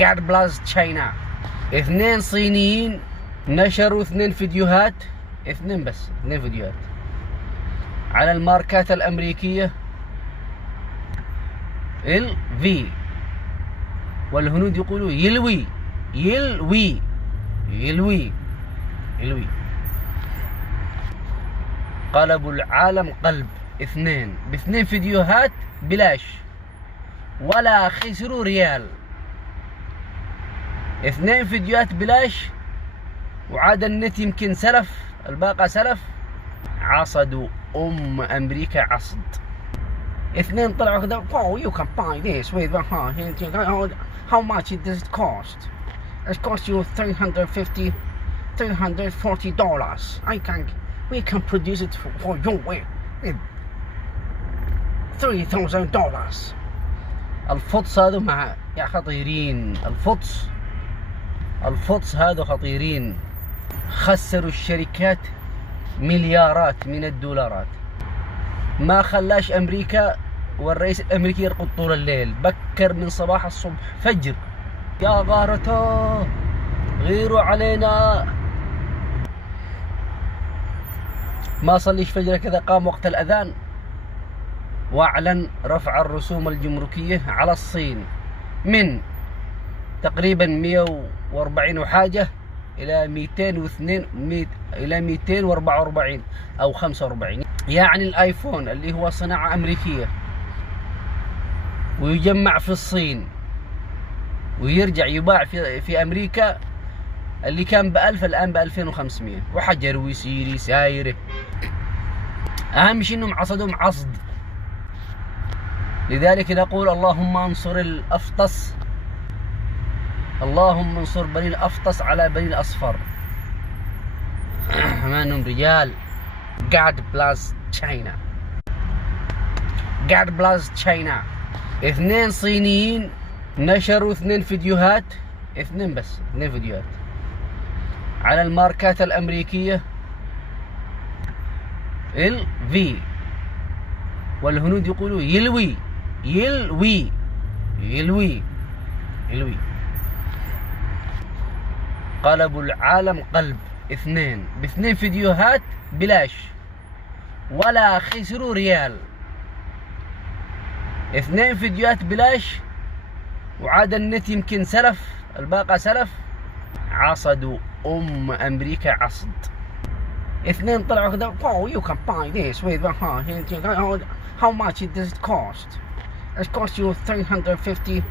God bless China. 2 صينيين نشروا 2 فيديوهات، 2 بس، 2 فيديوهات على الماركات الأمريكية الفي، والهنود يقولوا يلوي يلوي يلوي يلوي. قلبوا العالم قلب. 2 ب2 فيديوهات بلاش ولا خسروا ريال. 2 فيديوهات بلاش وعاد النت يمكن سلف، الباقة سلف. عصدوا أمريكا عصد. 2 طلعوا كذا oh you can buy this with how much does it cost? It costs you $340. We can produce it for you with $3,000. الفطس هذا مع يا خطيرين. الفطس هذا خطيرين. خسروا الشركات مليارات من الدولارات. ما خلاش أمريكا والرئيس الأمريكي يرقد طول الليل، بكر من صباح الصبح فجر. يا غارته غيروا علينا. ما صليش فجر كذا، قام وقت الأذان واعلن رفع الرسوم الجمركية على الصين من تقريبا 140 وحاجة إلى 244 أو 45. يعني الآيفون اللي هو صناعة أمريكية ويجمع في الصين ويرجع يباع في أمريكا، اللي كان ب1000 الآن ب2500، وحجر ويسيري سايره. أهم شيء إنهم عصدهم عصد. لذلك نقول اللهم انصر الأفطس، اللهم انصر بني الأفطس على بني الأصفر. ما انهم رجال. God bless China. God bless China. 2 صينيين نشروا 2 فيديوهات، 2 بس، 2 فيديوهات على الماركات الأمريكية الفي، والهنود يقولوا يلوي يلوي يلوي يلوي. قلبوا العالم قلب. 2 ب2 فيديوهات بلاش ولا خسروا ريال. 2 فيديوهات بلاش وعاد النت يمكن سلف، الباقة سلف. عصدوا أمريكا عصد. 2 طلعوا كذا oh you can buy this with how much does it cost? It costs you $340.